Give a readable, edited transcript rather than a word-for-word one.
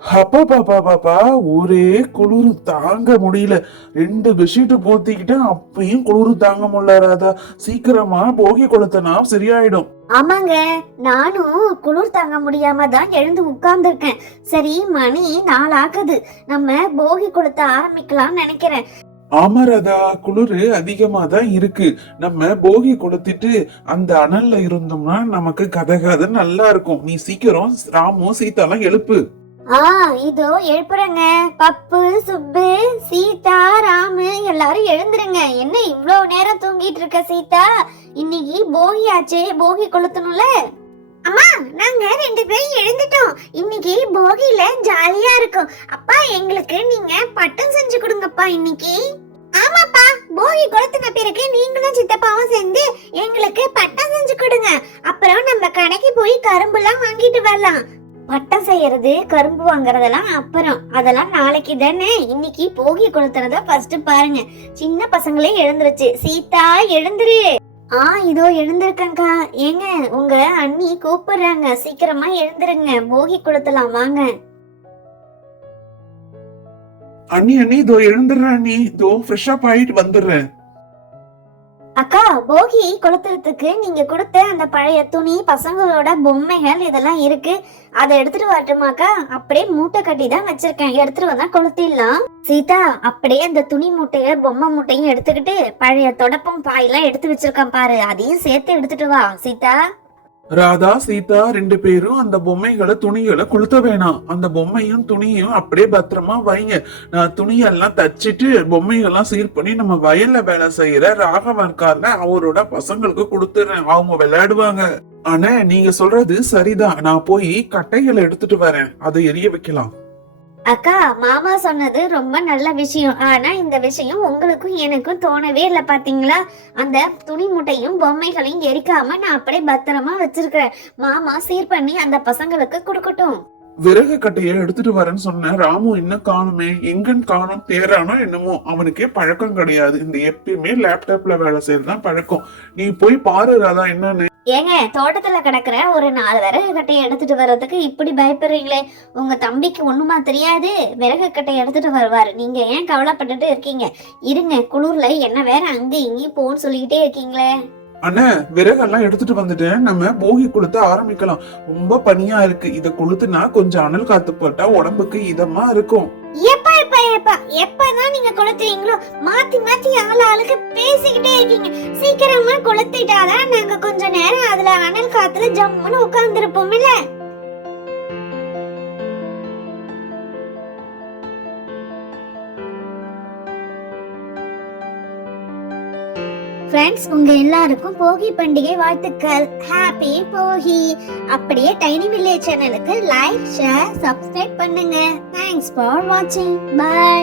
அப்பா பாப்பா பாப்பா ஒரே குளிர் தாங்க முடியல. 2 பெட்ஷீட் போத்திக்கிட்டு அப்பயும் குளிர் தாங்க முடியல ராதா. சீக்கிரமா போகி கொளுத்தனா சரியாயிடும். ஆமாங்க, நானும் குளிர் தாங்க முடியாம தான் எழுந்து உட்கார்ந்துருக்கேன். சரி, மணி 4 ஆகுது. நம்ம போகி கொளுத்த ஆரம்பிக்கலாம்னு நினைக்கிறேன். ஆமா ராதா, குளிர் அதிகமா தான் இருக்கு. நம்ம போகி கொளுத்திட்டு அந்த அனல்ல இருந்தோம்னா நமக்கு கதை கதை நல்லா இருக்கும். நீ சீக்கிரம் ராமு சீதாலாம் எழுப்பு. இதோ எழுப்புறேங்க. பப்பு, சுப்பு, சீதா, ராமு எல்லாரும் எழுந்துருங்க. என்ன இவ்வளவு நேரம் தூங்கிட்டு இருக்க சீதா? இன்னைக்கு போகி ஆச்சே, போகி கொளுத்தணும்ல. அம்மா, நாங்க 2 பேரும் எழுந்துட்டோம். இன்னைக்கு போகில ஜாலியா இருக்கும். அப்பா, எங்களுக்கு நீங்க பட்டம் செஞ்சு கொடுங்கப்பா இன்னைக்கு. ஆமாப்பா, போகி கொளுத்தின பிறகு நீங்களும் சித்தப்பாவும் சேர்ந்து எங்களுக்கு பட்டம் செஞ்சு கொடுங்க. அப்புறம் நம்ம கடைக்கு போய் கரும்புலாம் வாங்கிட்டு வரலாம். பட்டம் செய்யறது, கரும்பு வாங்குறதெல்லாம் அப்புறம், அதெல்லாம் நாளைக்கு தானே. இன்னைக்கு போகி கொளுத்துறத ஃபர்ஸ்ட் பாருங்க. சின்ன பசங்களே எழுந்துருச்சு. சீதா எழுந்துரு. இதோ எழுந்திருக்கேன்க்கா. ஏங்க, உங்க அண்ணி கூப்பிடுறாங்க, சீக்கிரமா எழுந்துருங்க, போகி கொளுத்தலாம் வாங்க. அண்ணி இதோ எழுந்துடுறேன் அண்ணி. இதோ ஃப்ரெஷ் அப் ஆயிட்டு வந்துடுறேன். அக்கா, போகி கொளுத்துறதுக்கு நீங்க கொடுத்த அந்த பழைய துணி, பசங்களோட பொம்மைகள் இதெல்லாம் இருக்கு. அதை எடுத்துட்டு வரட்டுமாக்கா? அப்படியே மூட்டை கட்டி தான் வச்சிருக்கேன், எடுத்துட்டு வந்தா கொளுத்திடலாம். சீதா, அப்படியே அந்த துணி மூட்டைய, பொம்மை மூட்டையும் எடுத்துக்கிட்டு பழைய தொடப்பம் பாயெல்லாம் எடுத்து வச்சிருக்கேன் பாரு, அதையும் சேர்த்து எடுத்துட்டு வா சீதா. ராதா, சீதா 2 பேரும் அந்த பொம்மைகளை, துணிகளை கொளுத்த வேணாம். அந்த பொம்மையும் துணியும் அப்படியே பத்திரமா வைங்க. நான் துணியெல்லாம் தச்சிட்டு பொம்மைகள்லாம் சீர் பண்ணி நம்ம வயல்ல வேலை செய்யற ராகவன் இருக்காருல, அவரோட பசங்களுக்கு கொடுத்துறேன், அவங்க விளையாடுவாங்க. ஆனா நீங்க சொல்றது சரிதான், நான் போய் கட்டைகளை எடுத்துட்டு வரேன், அதை எரிய வைக்கலாம். அக்கா, மாமா சொன்னது ரொம்ப நல்ல விஷயம். ஆனா இந்த விஷயம் உங்களுக்கும் எனக்கும் தோணவே இல்லை பாத்தீங்களா? அந்த துணி மூட்டையும் பொம்மைகளையும் எரிக்காம நான் அப்படியே பத்திரமா வச்சிருக்கிறேன். மாமா சீர் பண்ணி அந்த பசங்களுக்கு கொடுக்கட்டும். விறகு கட்டையை எடுத்துட்டு வரேன்னு சொன்ன ராமு இன்னும் காணுமே. எங்கன்னு காணும், தேரானோ என்னமோ. அவனுக்கே பழக்கம் கிடையாது, இந்த எப்பயுமே லேப்டாப்ல வேலை செய்யறதுதான் பழக்கம். நீ போய் பாரு ராதா என்னன்னு. ஏங்க, தோட்டத்துல கிடக்குற ஒரு 4 விறகு கட்டையை எடுத்துட்டு வர்றதுக்கு இப்படி பயப்படுறீங்களே? உங்க தம்பிக்கு ஒண்ணுமா தெரியாது? விறகு கட்டையை எடுத்துட்டு வருவாரு, நீங்க ஏன் கவலைப்பட்டுட்டு இருக்கீங்க? இருங்க, குளிர்ல என்ன வேற அங்க இங்கேயும் போன்னு சொல்லிக்கிட்டே இருக்கீங்களே. அண்ணா, விறகெல்லாம் எடுத்துட்டு வந்துட்டேன், நம்ம போகி கொளுத்த ஆரம்பிக்கலாம். ரொம்ப பனியா இருக்கு, இத கொளுத்துனா கொஞ்சம் அனல் காத்து போட்டா உடம்புக்கு இதமா இருக்கும். எப்பதான் நீங்க கொளுத்துவீங்களோ? மாத்தி மாத்தி ஆளுக்கு பேசிக்கிட்டே இருக்கீங்க. சீக்கிரமா கொளுத்திட்டாதான் நாங்க கொஞ்ச நேரம் அதுல அனல் காத்துல ஜம்முன்னு உட்கார்ந்துருப்போம் இல்ல? ஃப்ரெண்ட்ஸ், உங்க எல்லாருக்கும் போகி பண்டிகை வாழ்த்துக்கள். ஹாப்பி போகி. அப்படியே டைனி வில்லேஜ் சேனலுக்கு லைக், ஷேர், சப்ஸ்கிரைப் பண்ணுங்க. தேங்க்ஸ் ஃபார் வாட்சிங். பை.